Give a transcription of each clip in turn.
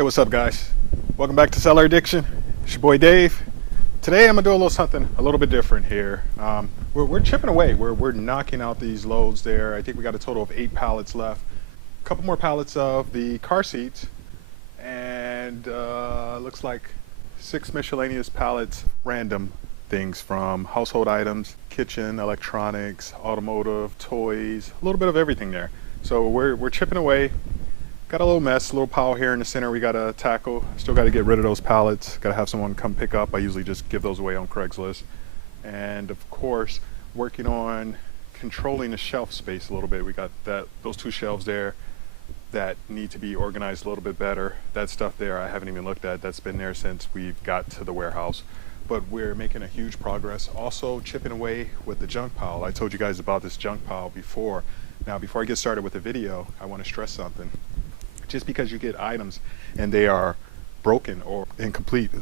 Hey, what's up, guys? Welcome back to Seller Addiction. It's your boy Dave. Today I'm gonna do a little something a little bit different here. We're chipping away. We're knocking out these loads there. I think we got a total of 8 pallets left. A couple more pallets of the car seats, and looks like 6 miscellaneous pallets, random things from household items, kitchen, electronics, automotive, toys, a little bit of everything there. So we're chipping away. Got a little mess, a little pile here in the center we gotta tackle. Still gotta get rid of those pallets. Gotta have someone come pick up. I usually just give those away on Craigslist. And of course, working on controlling the shelf space a little bit. We got those 2 shelves there that need to be organized a little bit better. That stuff there I haven't even looked at. That's been there since we've got to the warehouse. But we're making a huge progress. Also chipping away with the junk pile. I told you guys about this junk pile before. Now, before I get started with the video, I want to stress something. Just because you get items and they are broken or incomplete,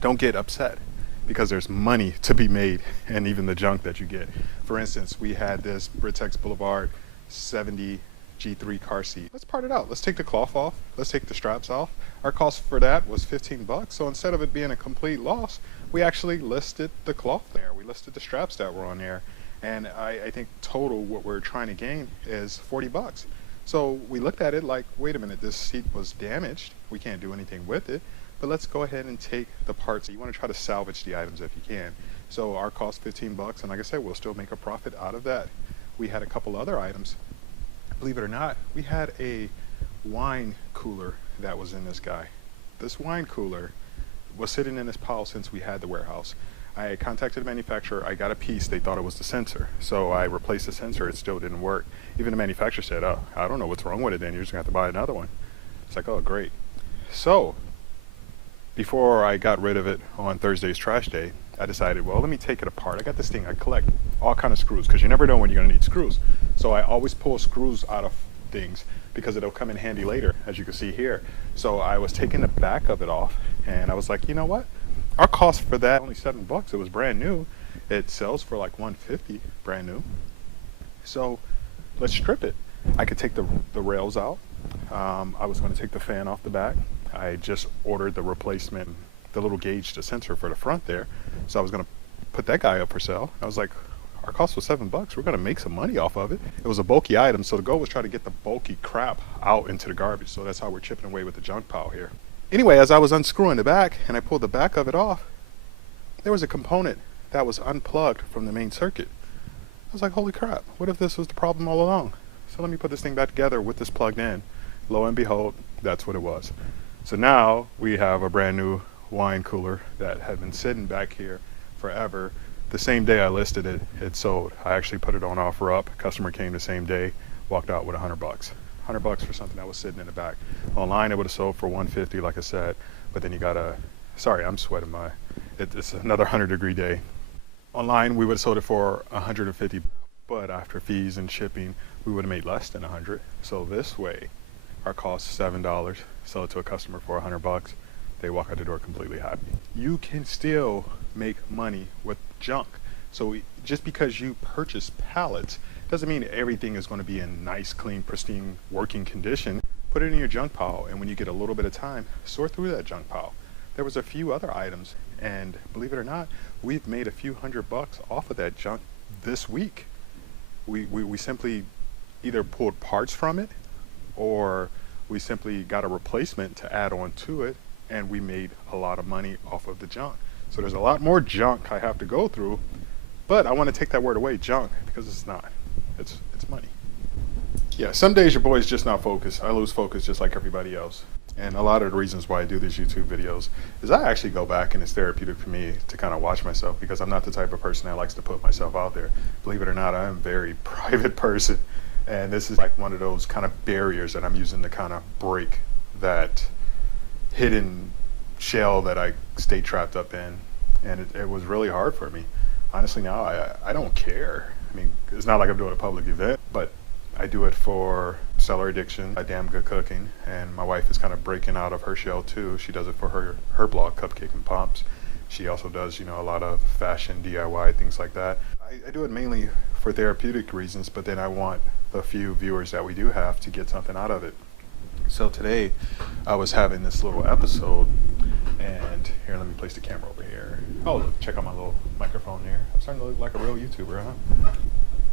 don't get upset, because there's money to be made and even the junk that you get. For instance, we had this Britex Boulevard 70 G3 car seat. Let's part it out. Let's take the cloth off. Let's take the straps off. Our cost for that was 15 bucks. So instead of it being a complete loss, we actually listed the cloth there. We listed the straps that were on there. And I think total what we're trying to gain is 40 bucks. So we looked at it like, wait a minute, this seat was damaged. We can't do anything with it, but let's go ahead and take the parts. You want to try to salvage the items if you can. So our cost 15 bucks, and like I said, we'll still make a profit out of that. We had a couple other items. Believe it or not, we had a wine cooler that was in this guy. This wine cooler was sitting in this pile since we had the warehouse. I contacted the manufacturer. I got a piece. They thought it was the sensor. So I replaced the sensor. It still didn't work. Even the manufacturer said, oh, I don't know what's wrong with it, then you're just going to have to buy another one. It's like, oh, great. So before I got rid of it on Thursday's trash day, I decided, well, let me take it apart. I got this thing. I collect all kind of screws because you never know when you're going to need screws. So I always pull screws out of things because it'll come in handy later, as you can see here. So I was taking the back of it off, and I was like, you know what? Our cost for that only 7 bucks. It was brand new. It sells for like 150 brand new. So let's strip it. I could take the rails out. I was going to take the fan off the back. I just ordered the replacement, the little gauge, the sensor for the front there. So I was going to put that guy up for sale. I was like, our cost was 7 bucks. We're going to make some money off of it. It was a bulky item, so the goal was try to get the bulky crap out into the garbage. So that's how we're chipping away with the junk pile here. Anyway, as I was unscrewing the back and I pulled the back of it off, there was a component that was unplugged from the main circuit. I was like, holy crap, what if this was the problem all along? So let me put this thing back together with this plugged in. Lo and behold, that's what it was. So now we have a brand new wine cooler that had been sitting back here forever. The same day I listed it, it sold. I actually put it on OfferUp. Customer came the same day, walked out with 100 bucks. 100 bucks for something that was sitting in the back. Online it would have sold for 150, like I said, but then you gotta, sorry, I'm sweating it's another 100-degree day. Online we would have sold it for 150, but after fees and shipping we would have made less than 100. So this way our cost is $7, sell it to a customer for 100 bucks, they walk out the door completely happy. You can still make money with junk. So just because you purchase pallets doesn't mean everything is going to be in nice, clean, pristine, working condition. Put it in your junk pile, and when you get a little bit of time, sort through that junk pile. There was a few other items, and believe it or not, we've made a few $100 off of that junk this week. We simply either pulled parts from it, or we simply got a replacement to add on to it, and we made a lot of money off of the junk. So there's a lot more junk I have to go through, but I want to take that word away, junk, because it's not. It's money. Yeah, some days your boy's just not focused. I lose focus just like everybody else. And a lot of the reasons why I do these YouTube videos is I actually go back and it's therapeutic for me to kind of watch myself, because I'm not the type of person that likes to put myself out there. Believe it or not, I'm a very private person. And this is like one of those kind of barriers that I'm using to kind of break that hidden shell that I stay trapped up in. And it was really hard for me. Honestly, now I don't care. I mean, it's not like I'm doing a public event, but I do it for Seller Addiction, a damn good cooking, and my wife is kind of breaking out of her shell too. She does it for her blog, Cupcake and Pomps. She also does, you know, a lot of fashion, DIY, things like that. I do it mainly for therapeutic reasons, but then I want the few viewers that we do have to get something out of it. So today I was having this little episode, and here, let me place the camera over here. Oh, look, check out my little microphone here. I'm starting to look like a real YouTuber, huh?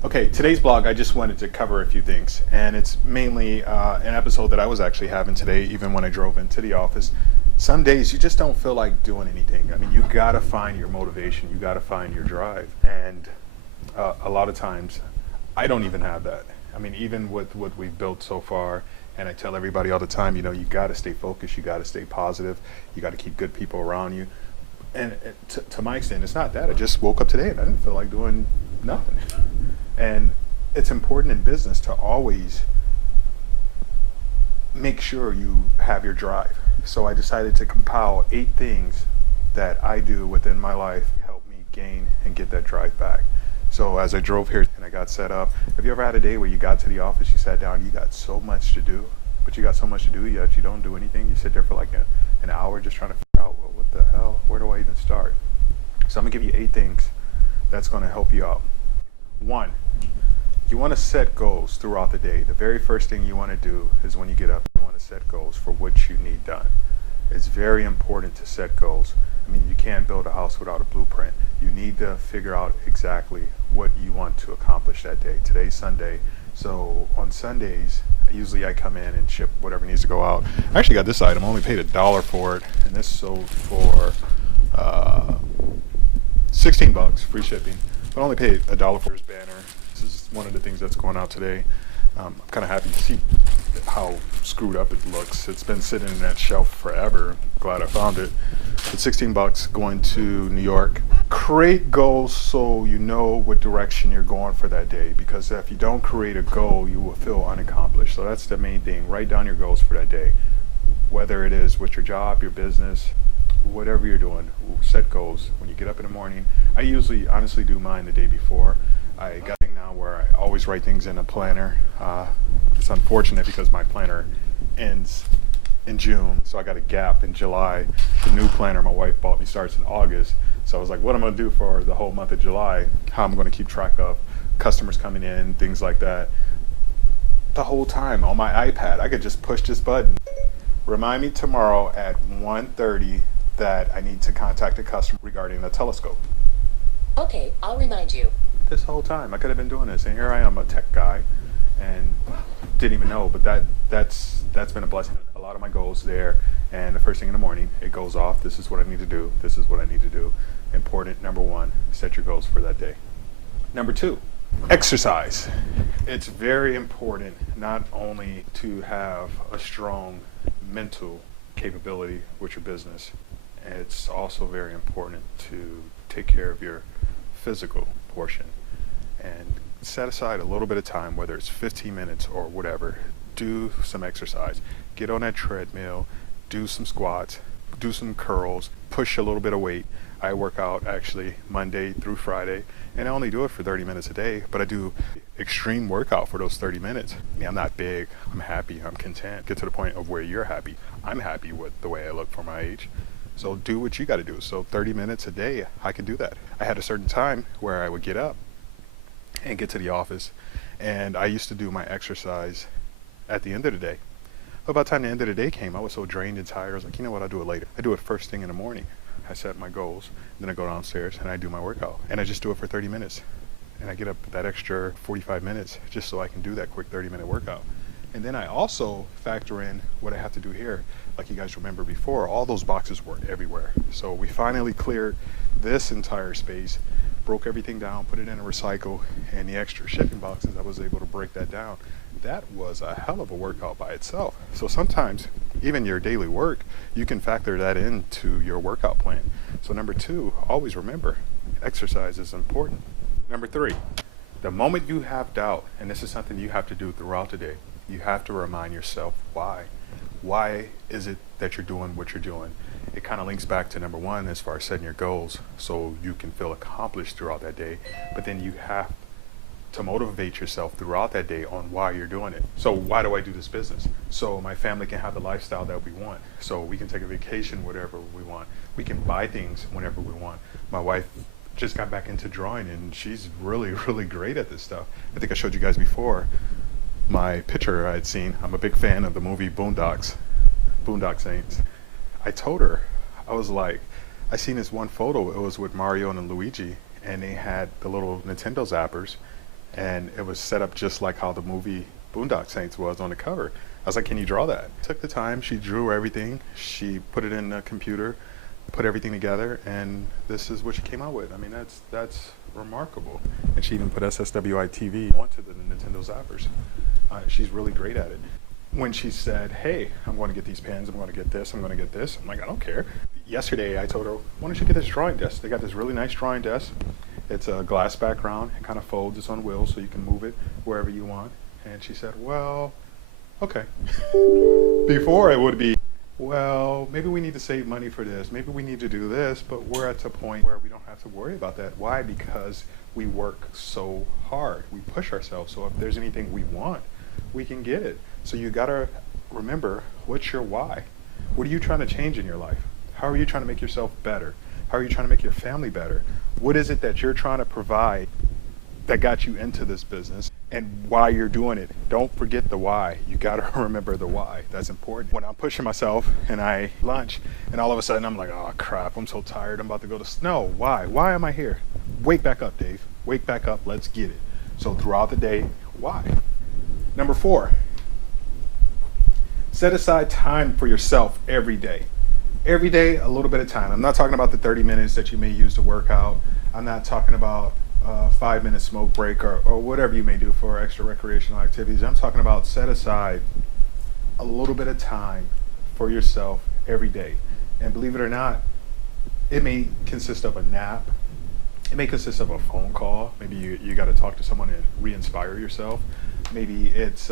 Okay, today's blog, I just wanted to cover a few things, and it's mainly an episode that I was actually having today, even when I drove into the office. Some days you just don't feel like doing anything. I mean, you gotta find your motivation, you gotta find your drive, and a lot of times I don't even have that. I mean, even with what we've built so far, and I tell everybody all the time, you gotta stay focused, you gotta stay positive, you gotta keep good people around you. And to my extent, it's not that. I just woke up today and I didn't feel like doing nothing. And it's important in business to always make sure you have your drive. So I decided to compile 8 things that I do within my life to help me gain and get that drive back. So as I drove here and I got set up, have you ever had a day where you got to the office, you sat down, you got so much to do, but you got so much to do yet you don't do anything? You sit there for like an hour just trying to figure out, well, what the hell, where do I even start? So I'm gonna give you 8 things that's gonna help you out. 1, you wanna set goals throughout the day. The very first thing you wanna do is when you get up, you wanna set goals for what you need done. It's very important to set goals. I mean, you can't build a house without a blueprint. You need to figure out exactly what you want to accomplish that day. Today's Sunday, so on Sundays, usually I come in and ship whatever needs to go out. I actually got this item, I only paid $1 for it, and this sold for $16, free shipping. But I only paid $1 for this banner. This is one of the things that's going out today. I'm kind of happy to see how screwed up it looks. It's been sitting in that shelf forever. Glad I found it. It's $16 going to New York. Create goals so you know what direction you're going for that day, because if you don't create a goal, you will feel unaccomplished. So that's the main thing. Write down your goals for that day, whether it is with your job, your business, whatever you're doing. Set goals when you get up in the morning. I usually honestly do mine the day before. I got a thing now where I always write things in a planner. It's unfortunate because my planner ends in June, so I got a gap in July. The new planner my wife bought me starts in August, so I was like, what am I gonna do for the whole month of July? How I'm gonna keep track of customers coming in, things like that. The whole time on my iPad, I could just push this button. Remind me tomorrow at 1:30 that I need to contact a customer regarding the telescope. Okay, I'll remind you. This whole time I could have been doing this, and here I am, a tech guy, and didn't even know. But that's been a blessing. A lot of my goals there, and the first thing in the morning it goes off. This is what I need to do. This is what I need to do. Important. Number 1, set your goals for that day. Number 2, exercise. It's very important not only to have a strong mental capability with your business. It's also very important to take care of your physical portion and set aside a little bit of time, whether it's 15 minutes or whatever. Do some exercise, get on that treadmill, do some squats, do some curls, push a little bit of weight. I work out actually Monday through Friday, and I only do it for 30 minutes a day, but I do extreme workout for those 30 minutes. I mean, I'm not big, I'm happy, I'm content. Get to the point of where you're happy. I'm happy with the way I look for my age. So do what you got to do. So 30 minutes a day, I can do that. I had a certain time where I would get up and get to the office, and I used to do my exercise at the end of the day. But by the time the end of the day came, I was so drained and tired. I was like, you know what, I'll do it later. I do it first thing in the morning. I set my goals, then I go downstairs and I do my workout. And I just do it for 30 minutes. And I get up that extra 45 minutes just so I can do that quick 30-minute workout. And then I also factor in what I have to do here. Like you guys remember before, all those boxes were everywhere. So we finally cleared this entire space, broke everything down, put it in a recycle, and the extra shipping boxes, I was able to break that down. That was a hell of a workout by itself. So sometimes, even your daily work, you can factor that into your workout plan. So number 2, always remember, exercise is important. Number 3, the moment you have doubt, and this is something you have to do throughout the day, you have to remind yourself why. Why is it that you're doing what you're doing? It kind of links back to number 1 as far as setting your goals so you can feel accomplished throughout that day. But then you have to motivate yourself throughout that day on why you're doing it. So why do I do this business? So my family can have the lifestyle that we want. So we can take a vacation whenever we want. We can buy things whenever we want. My wife just got back into drawing, and she's really, really great at this stuff. I think I showed you guys before. my picture I'd seen. I'm a big fan of the movie Boondock Saints. I told her, I was like, I seen this one photo. It was with Mario and Luigi, and they had the little Nintendo zappers, and it was set up just like how the movie Boondock Saints was on the cover. I was like, can you draw that? Took the time, she drew everything, she put it in the computer, put everything together, and this is what she came out with. I mean, that's remarkable. And she even put SSWI TV onto the Nintendo zappers. She's really great at it. When she said, hey, I'm going to get these pens, I'm going to get this, I'm going to get this, I'm like, I don't care. Yesterday I told her, why don't you get this drawing desk? They got this really nice drawing desk. It's a glass background, it kind of folds, it's on wheels, so you can move it wherever you want. And she said, well, okay. Before it would be, well, maybe we need to save money for this, maybe we need to do this, but we're at a point where we don't have to worry about that. Why? Because we work so hard, we push ourselves, so if there's anything we want, we can get it. So you gotta remember, what's your why? What are you trying to change in your life? How are you trying to make yourself better? How are you trying to make your family better? What is it that you're trying to provide that got you into this business, and why you're doing it? Don't forget the why. You gotta remember the why. That's important. When I'm pushing myself and I lunch, and all of a sudden I'm like, oh crap, I'm so tired, I'm about to go to no, why? Why am I here? Wake back up, Dave. Wake back up, let's get it. So throughout the day, why? Number 4, set aside time for yourself every day. Every day, a little bit of time. I'm not talking about the 30 minutes that you may use to work out. I'm not talking about 5-minute smoke break or whatever you may do for extra recreational activities. I'm talking about set aside a little bit of time for yourself every day. And believe it or not, it may consist of a nap. It may consist of a phone call. Maybe you got to talk to someone and re-inspire yourself. Maybe it's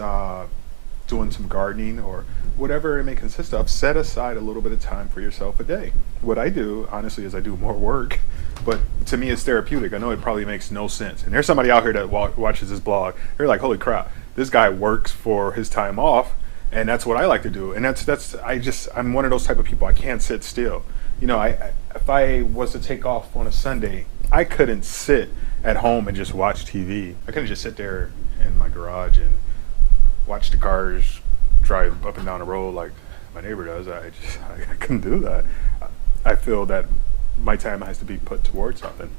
doing some gardening or whatever it may consist of. Set aside a little bit of time for yourself a day. What I do, honestly, is I do more work, but to me it's therapeutic. I know it probably makes no sense. And there's somebody out here that watches this blog. They're like, holy crap, this guy works for his time off, and that's what I like to do. And I'm one of those type of people. I can't sit still. You know, if I was to take off on a Sunday, I couldn't sit at home and just watch TV. I couldn't just sit there in my garage and watch the cars drive up and down the road like my neighbor does. I couldn't do that. I feel that my time has to be put towards something.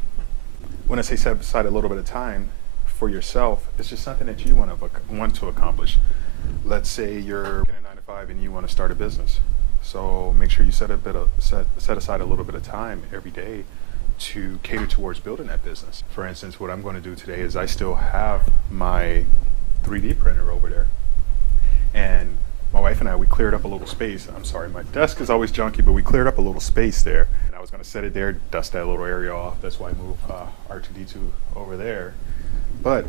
When I say set aside a little bit of time for yourself, it's just something that you want to accomplish. Let's say you're in a 9 to 5 and you want to start a business. So make sure you set aside a little bit of time every day to cater towards building that business. For instance, what I'm going to do today is I still have my 3D printer over there. And my wife and I, we cleared up a little space. I'm sorry, my desk is always junky, but we cleared up a little space there. And I was going to set it there, dust that little area off. That's why I moved R2D2 over there. But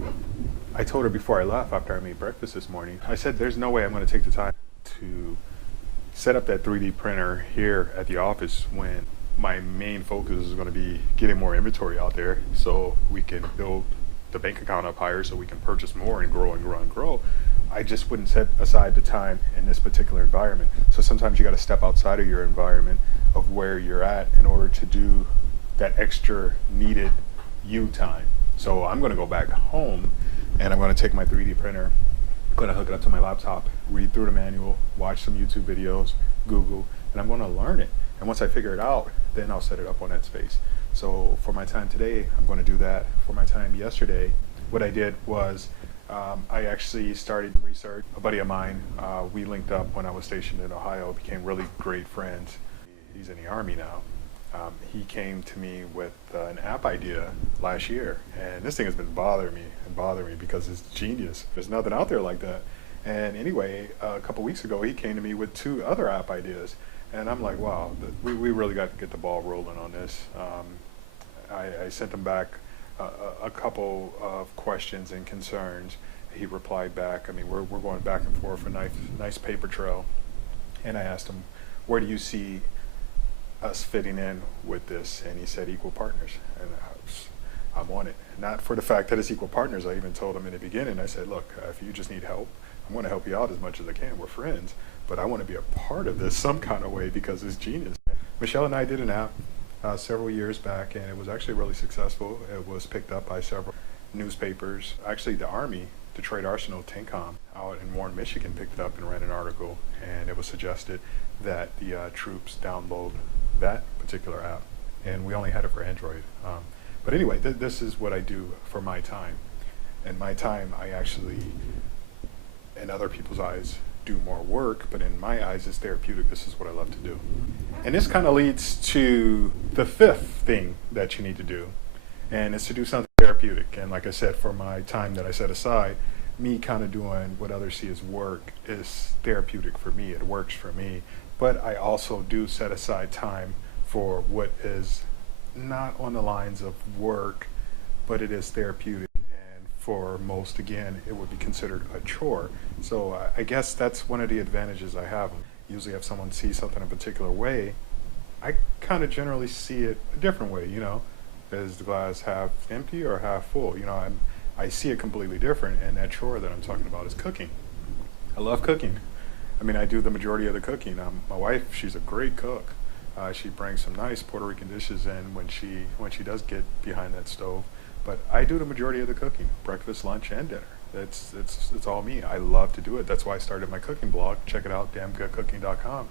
I told her before I left, after I made breakfast this morning, I said, there's no way I'm going to take the time to set up that 3D printer here at the office when my main focus is going to be getting more inventory out there so we can build the bank account up higher so we can purchase more and grow and grow and grow. I just wouldn't set aside the time in this particular environment. So sometimes you got to step outside of your environment of where you're at in order to do that extra needed you time. So I'm going to go back home and I'm going to take my 3D printer, I'm going to hook it up to my laptop, read through the manual, watch some YouTube videos, Google, and I'm going to learn it. And once I figure it out, then I'll set it up on that space. So for my time today, I'm going to do that. For my time yesterday, what I did was I actually started research. A buddy of mine, we linked up when I was stationed in Ohio, became really great friends. He's in the Army now. He came to me with an app idea last year, and this thing has been bothering me because it's genius. There's nothing out there like that. And anyway, a couple weeks ago, he came to me with 2 other app ideas. And I'm like, wow, we really got to get the ball rolling on this. I sent him back a couple of questions and concerns. He replied back. I mean, we're going back and forth, a nice paper trail. And I asked him, where do you see us fitting in with this? And he said equal partners. And I'm on it. Not for the fact that it's equal partners. I even told him in the beginning, I said, look, if you just need help, I'm going to help you out as much as I can. We're friends, but I want to be a part of this some kind of way because it's genius. Michelle and I did an app several years back, and it was actually really successful. It was picked up by several newspapers. Actually, the Army Detroit Arsenal, TINCOM, out in Warren, Michigan, picked it up and ran an article, and it was suggested that the troops download that particular app, and we only had it for Android. But anyway, this is what I do for my time. And my time, I actually, in other people's eyes, do more work, but in my eyes, it's therapeutic. This is what I love to do. And this kind of leads to the fifth thing that you need to do, and it's to do something therapeutic. And like I said, for my time that I set aside, me kind of doing what others see as work is therapeutic for me. It works for me. But I also do set aside time for what is not on the lines of work, but it is therapeutic. And for most, again, it would be considered a chore. So I guess that's one of the advantages I have. Usually if someone sees something a particular way, I kind of generally see it a different way, you know. Is the glass half empty or half full? You know, I see it completely different, and that chore that I'm talking about is cooking. I love cooking. I mean, I do the majority of the cooking. My wife, she's a great cook. She brings some nice Puerto Rican dishes in when she does get behind that stove. But I do the majority of the cooking, breakfast, lunch, and dinner. It's all me. I love to do it. That's why I started my cooking blog. Check it out, damngoodcooking.com.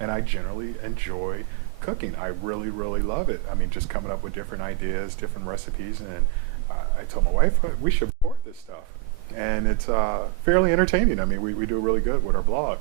And I generally enjoy cooking. I really, really love it. I mean, just coming up with different ideas, different recipes, and I told my wife we should record this stuff. And it's fairly entertaining. I mean, we do really good with our blog,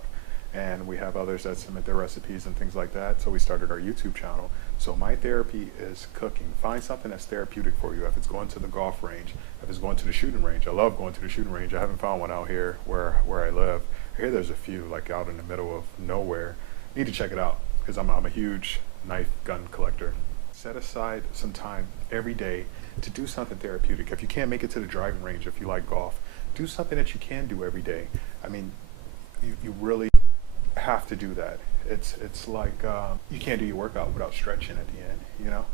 and we have others that submit their recipes and things like that. So we started our YouTube channel. So my therapy is cooking. Find something that's therapeutic for you. If it's going to the golf range, if it's going to the shooting range. I love going to the shooting range. I haven't found one out here where I live. Here there's a few, like out in the middle of nowhere. Need to check it out, because I'm a huge knife gun collector. Set aside some time every day to do something therapeutic. If you can't make it to the driving range, if you like golf, do something that you can do every day. I mean, you really have to do that. It's like you can't do your workout without stretching at the end, you know?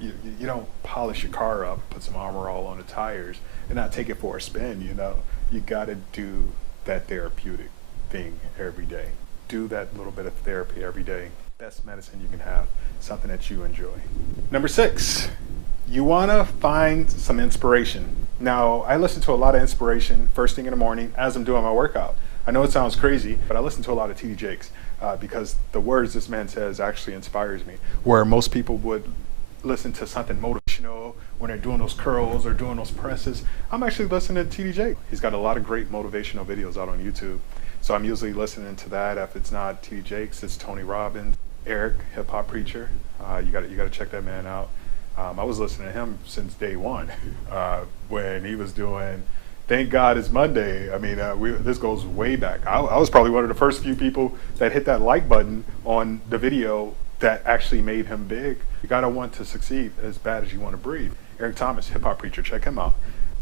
You don't polish your car up, put some armor all on the tires, and not take it for a spin, you know? You gotta do that therapeutic thing every day. Do that little bit of therapy every day. Best medicine you can have, something that you enjoy. Number 6, you wanna find some inspiration. Now, I listen to a lot of inspiration first thing in the morning as I'm doing my workout. I know it sounds crazy, but I listen to a lot of T.D. Jakes because the words this man says actually inspires me. Where most people would listen to something motivational when they're doing those curls or doing those presses, I'm actually listening to T.D. Jakes. He's got a lot of great motivational videos out on YouTube. So I'm usually listening to that. If it's not T.D. Jakes, it's Tony Robbins, Eric, hip hop preacher. You got to check that man out. I was listening to him since day one when he was doing Thank God It's Monday. I mean, this goes way back. I was probably one of the first few people that hit that like button on the video that actually made him big. You gotta want to succeed as bad as you want to breathe. Eric Thomas, hip hop preacher, check him out.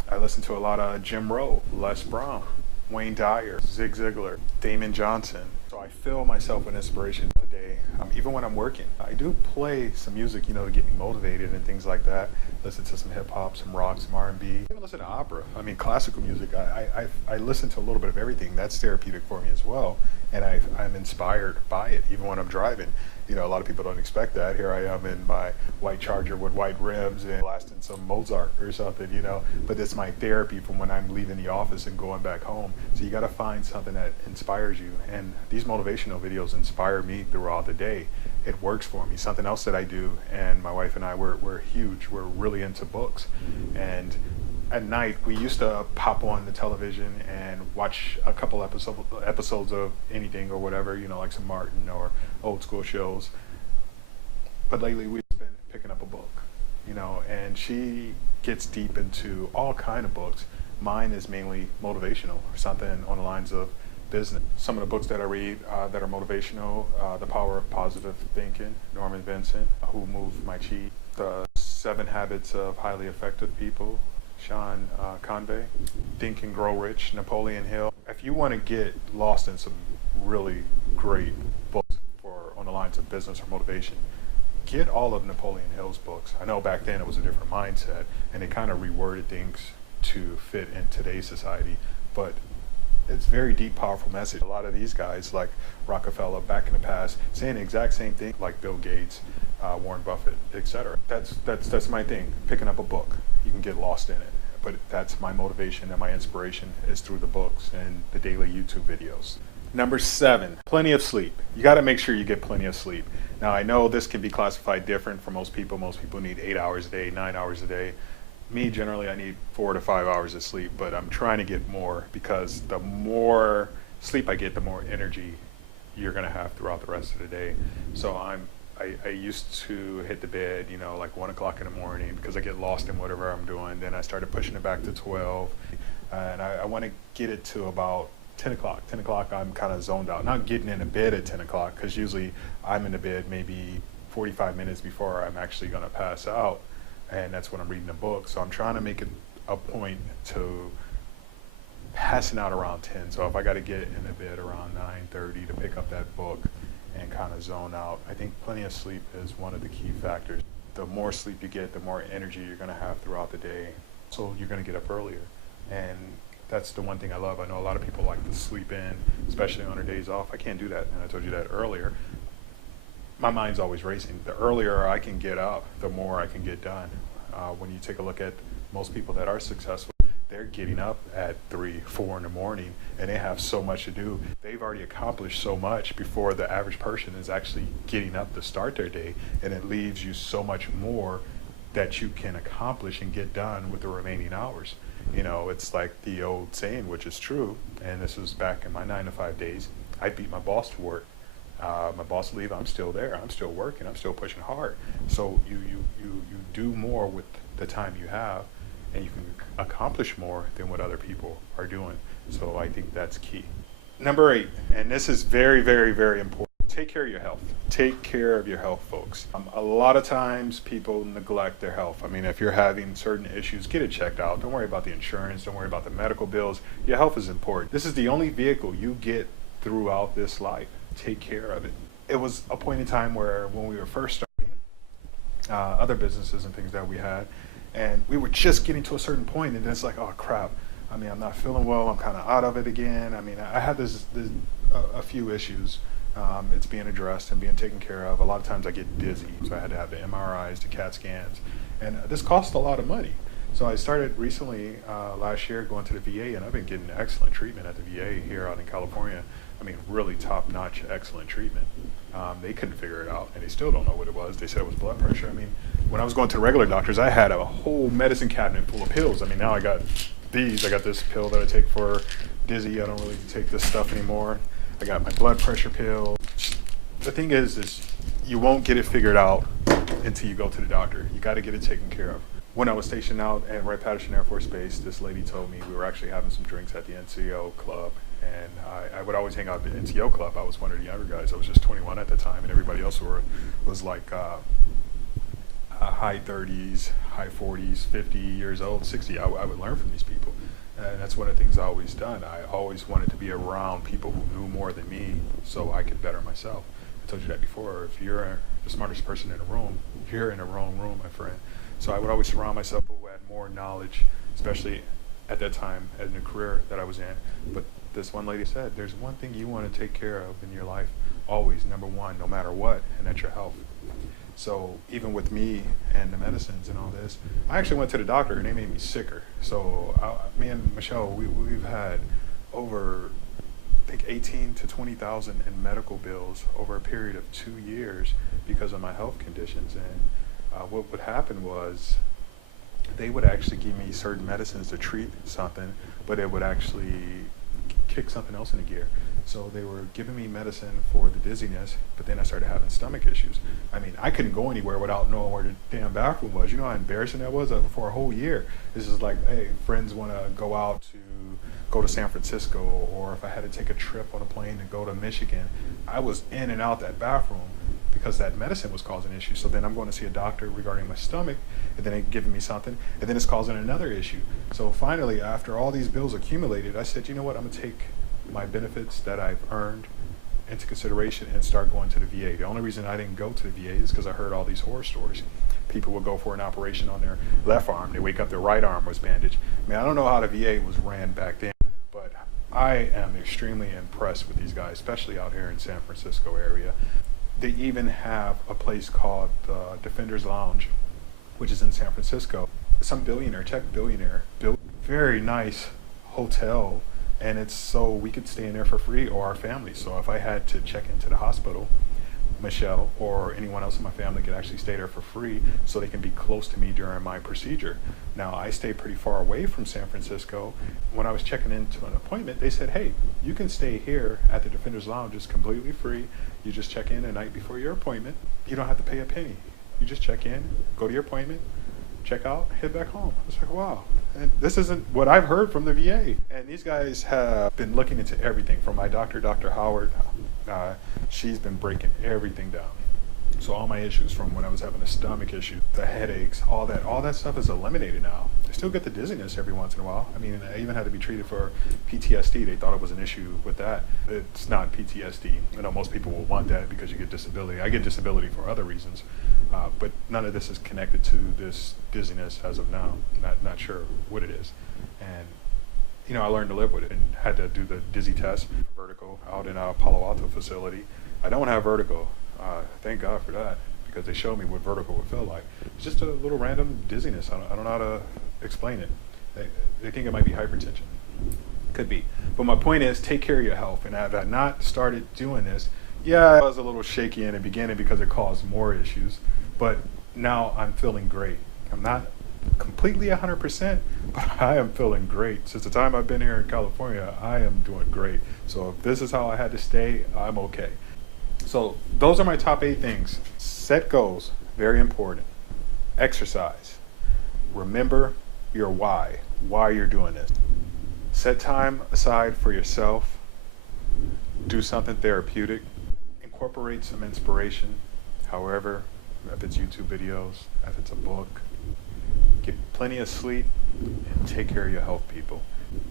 I listen to a lot of Jim Rowe, Les Brown, Wayne Dyer, Zig Ziglar, Damon Johnson. So I fill myself with inspiration today. Even when I'm working, I do play some music, you know, to get me motivated and things like that. Listen to some hip hop, some rock, some R&B. Even listen to opera. I mean, classical music. I listen to a little bit of everything. That's therapeutic for me as well. And I'm inspired by it, even when I'm driving. You know, a lot of people don't expect that. Here I am in my white Charger with white rims and blasting some Mozart or something, you know. But it's my therapy from when I'm leaving the office and going back home. So you got to find something that inspires you. And these motivational videos inspire me throughout the day. It works for me. Something else that I do, and my wife and I, we're huge. We're really into books. And at night, we used to pop on the television and watch a couple episodes of anything or whatever, you know, like some Martin or old school shows. But lately, we've been picking up a book, you know, and she gets deep into all kind of books. Mine is mainly motivational, or something on the lines of business. Some of the books that I read that are motivational, The Power of Positive Thinking, Norman Vincent, Who Moved My Cheese, The 7 Habits of Highly Effective People, Sean Convey, Think and Grow Rich, Napoleon Hill. If you want to get lost in some really great books on the lines of business or motivation, get all of Napoleon Hill's books. I know back then it was a different mindset, and they kind of reworded things to fit in today's society, but it's very deep, powerful message. A lot of these guys, like Rockefeller back in the past, saying the exact same thing, like Bill Gates, Warren Buffett, etc. That's my thing. Picking up a book, you can get lost in it. but that's my motivation and my inspiration is through the books and the daily YouTube videos. Number 7, plenty of sleep. You got to make sure you get plenty of sleep. Now, I know this can be classified different for most people. Most people need 8 hours a day, 9 hours a day. Me, generally, I need 4 to 5 hours of sleep, but I'm trying to get more because the more sleep I get, the more energy you're going to have throughout the rest of the day. So I used to hit the bed, like 1 o'clock in the morning because I get lost in whatever I'm doing. Then I started pushing it back to 12, and I want to get it to about 10 o'clock. 10 o'clock, I'm kind of zoned out. Not getting into bed at 10 o'clock because usually I'm in the bed maybe 45 minutes before I'm actually going to pass out, and that's when I'm reading a book. So I'm trying to make it a point to passing out around 10. So if I got to get in the bed around 9:30 to pick up that book and kind of zone out, I think plenty of sleep is one of the key factors. The more sleep you get, the more energy you're going to have throughout the day. So you're going to get up earlier. And that's the one thing I love. I know a lot of people like to sleep in, especially on their days off. I can't do that, and I told you that earlier. My mind's always racing. The earlier I can get up, the more I can get done. When you take a look at most people that are successful, they're getting up at 3, 4 in the morning, and they have so much to do. They've already accomplished so much before the average person is actually getting up to start their day, and it leaves you so much more that you can accomplish and get done with the remaining hours. It's like the old saying, which is true, and this was back in my 9-to-5 days. I beat my boss to work. My boss leave, I'm still there. I'm still working. I'm still pushing hard. So you do more with the time you have, and you can accomplish more than what other people are doing. So I think that's key. Number 8, and this is very, very, very important. Take care of your health. Take care of your health, folks. A lot of times people neglect their health. I mean, if you're having certain issues, get it checked out. Don't worry about the insurance. Don't worry about the medical bills. Your health is important. This is the only vehicle you get throughout this life. Take care of it. It was a point in time where when we were first starting other businesses and things that we had, and we were just getting to a certain point, and it's like, oh crap. I mean, I'm not feeling well. I'm kind of out of it again. I mean, I had a few issues. It's being addressed and being taken care of. A lot of times I get dizzy, so I had to have the MRIs, the CAT scans, and this cost a lot of money. So I started recently, last year, going to the VA, and I've been getting excellent treatment at the VA here out in California. I mean, really top-notch, excellent treatment. They couldn't figure it out, and they still don't know what it was. They said it was blood pressure. I mean, when I was going to regular doctors, I had a whole medicine cabinet full of pills. I mean, now I got these. I got this pill that I take for dizzy. I don't really take this stuff anymore. I got my blood pressure pill. The thing is you won't get it figured out until you go to the doctor. You got to get it taken care of. When I was stationed out at Wright-Patterson Air Force Base, this lady told me we were actually having some drinks at the NCO club, and I would always hang out at the NCO club. I was one of the younger guys. I was just 21 at the time, and everybody else was like high 30s, high 40s, 50 years old, 60. I would learn from these people. And that's one of the things I always done. I always wanted to be around people who knew more than me so I could better myself. I told you that before. If you're the smartest person in the room, you're in the wrong room, my friend. So I would always surround myself with who had more knowledge, especially at that time in the career that I was in. But this one lady said, there's one thing you want to take care of in your life, always, number one, no matter what, and that's your health. So even with me and the medicines and all this, I actually went to the doctor and they made me sicker. So me and Michelle, we've had over, I think, 18 to 20,000 in medical bills over a period of 2 years because of my health conditions. And what would happen was they would actually give me certain medicines to treat something, but it would actually kick something else into gear. So they were giving me medicine for the dizziness, but then I started having stomach issues. I mean, I couldn't go anywhere without knowing where the damn bathroom was. You know how embarrassing that was for a whole year. This is like, hey, friends want to go to San Francisco, or if I had to take a trip on a plane to go to Michigan, I was in and out that bathroom because that medicine was causing issues. So then I'm going to see a doctor regarding my stomach, and then they're giving me something, and then it's causing another issue. So finally, after all these bills accumulated, I said, you know what, I'm going to take my benefits that I've earned into consideration and start going to the VA. The only reason I didn't go to the VA is because I heard all these horror stories. People would go for an operation on their left arm, they wake up, their right arm was bandaged. I mean, I don't know how the VA was ran back then, but I am extremely impressed with these guys, especially out here in San Francisco area. They even have a place called Defenders Lounge, which is in San Francisco. some billionaire, tech billionaire, built very nice hotel, and it's so we could stay in there for free, or our family. So if I had to check into the hospital, Michelle or anyone else in my family could actually stay there for free, so they can be close to me during my procedure. Now, I stay pretty far away from San Francisco. When I was checking into an appointment, they said, hey, you can stay here at the Defenders Lounge. It's completely free. You just check in the night before your appointment. You don't have to pay a penny. You just check in, go to your appointment, check out, head back home. I was like, wow. And this isn't what I've heard from the VA. And these guys have been looking into everything from my doctor, Dr. Howard. She's been breaking everything down. So all my issues from when I was having a stomach issue, the headaches, all that stuff is eliminated now. I still get the dizziness every once in a while. I mean, I even had to be treated for PTSD. They thought it was an issue with that. It's not PTSD. I know most people will want that because you get disability. I get disability for other reasons, but none of this is connected to this dizziness as of now. Not sure what it is. And you know, I learned to live with it and had to do the dizzy test, vertigo, out in our Palo Alto facility. I don't have vertigo. Thank God for that, because they showed me what vertigo would feel like. It's just a little random dizziness. I don't know how to explain it. They think it might be hypertension. Could be. But my point is, take care of your health. And had I not started doing this, yeah, I was a little shaky in the beginning because it caused more issues. But now I'm feeling great. I'm not completely 100%, but I am feeling great. Since the time I've been here in California, I am doing great. So if this is how I had to stay, I'm okay. So those are my top 8 things. Set goals, very important. Exercise. Remember your why you're doing this. Set time aside for yourself. Do something therapeutic. Incorporate some inspiration, however, if it's YouTube videos, if it's a book. Get plenty of sleep and take care of your health, people.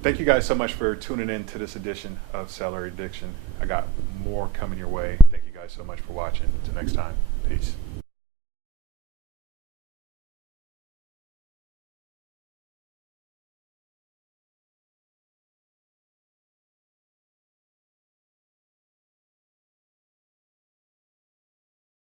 Thank you guys so much for tuning in to this edition of Cellular Addiction. I got more coming your way. Thank you guys so much for watching. Until next time, peace.